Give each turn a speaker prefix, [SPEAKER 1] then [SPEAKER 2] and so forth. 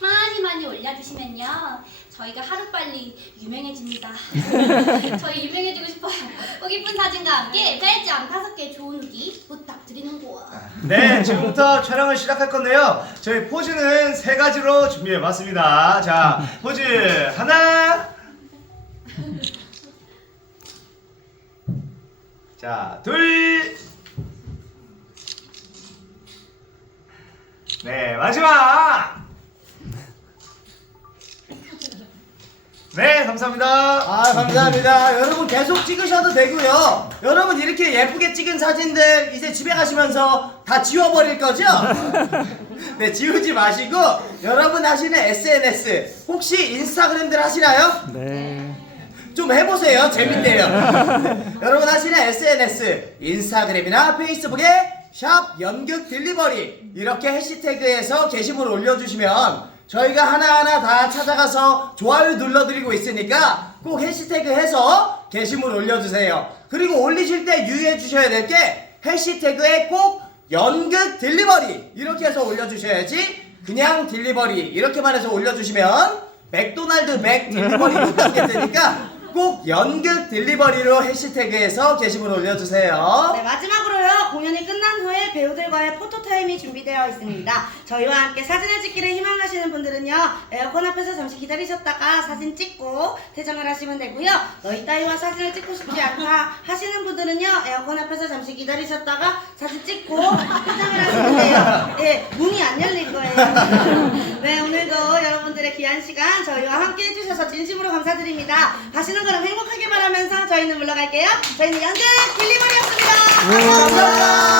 [SPEAKER 1] 많이 많이 올려주시면요. 저희가 하루빨리 유명해집니다. 저희 유명해지고 싶어요. 꼭 이쁜 사진과 함께 별점 다섯 개 좋은 후기 부탁드리는 거야.
[SPEAKER 2] 네, 지금부터 촬영을 시작할 건데요. 저희 포즈는 세 가지로 준비해 봤습니다. 자, 포즈 하나. 자, 둘. 네, 마지막. 네, 감사합니다.
[SPEAKER 3] 아 감사합니다. 여러분 계속 찍으셔도 되고요. 여러분 이렇게 예쁘게 찍은 사진들 이제 집에 가시면서 다 지워버릴 거죠? 네 지우지 마시고 여러분 하시는 SNS 혹시 인스타그램들 하시나요?
[SPEAKER 4] 네.
[SPEAKER 3] 좀 해보세요. 재밌대요. 네, 여러분 하시는 SNS 인스타그램이나 페이스북에 샵 연극 딜리버리 이렇게 해시태그에서 게시물 올려주시면 저희가 하나하나 다 찾아가서 좋아요 눌러드리고 있으니까 꼭 해시태그 해서 게시물 올려주세요. 그리고 올리실 때 유의해 주셔야 될 게 해시태그에 꼭 연극 딜리버리 이렇게 해서 올려주셔야지 그냥 딜리버리 이렇게만 해서 올려주시면 맥도날드 맥 딜리버리 못 담게 되니까 꼭 연극 딜리버리로 해시태그에서 게시물 올려주세요.
[SPEAKER 5] 네, 마지막으로 요. 공연이 끝난 후에 배우들과의 포토타임이 준비되어 있습니다. 저희와 함께 사진을 찍기를 희망하시는 분들은요. 에어컨 앞에서 잠시 기다리셨다가 사진 찍고 퇴장을 하시면 되고요. 너희 따위와 사진을 찍고 싶지 않다 하시는 분들은요. 에어컨 앞에서 잠시 기다리셨다가 사진 찍고 퇴장을 하시면 돼요. 예, 문이 안 열린 거예요. 네, 오늘도 여러분들의 귀한 시간 저희와 함께 해주셔서 진심으로 감사드립니다. 가시는 걸음 행복하게 바라면서 저희는 물러갈게요. 저희는 연극 딜리버리
[SPEAKER 3] 啦啦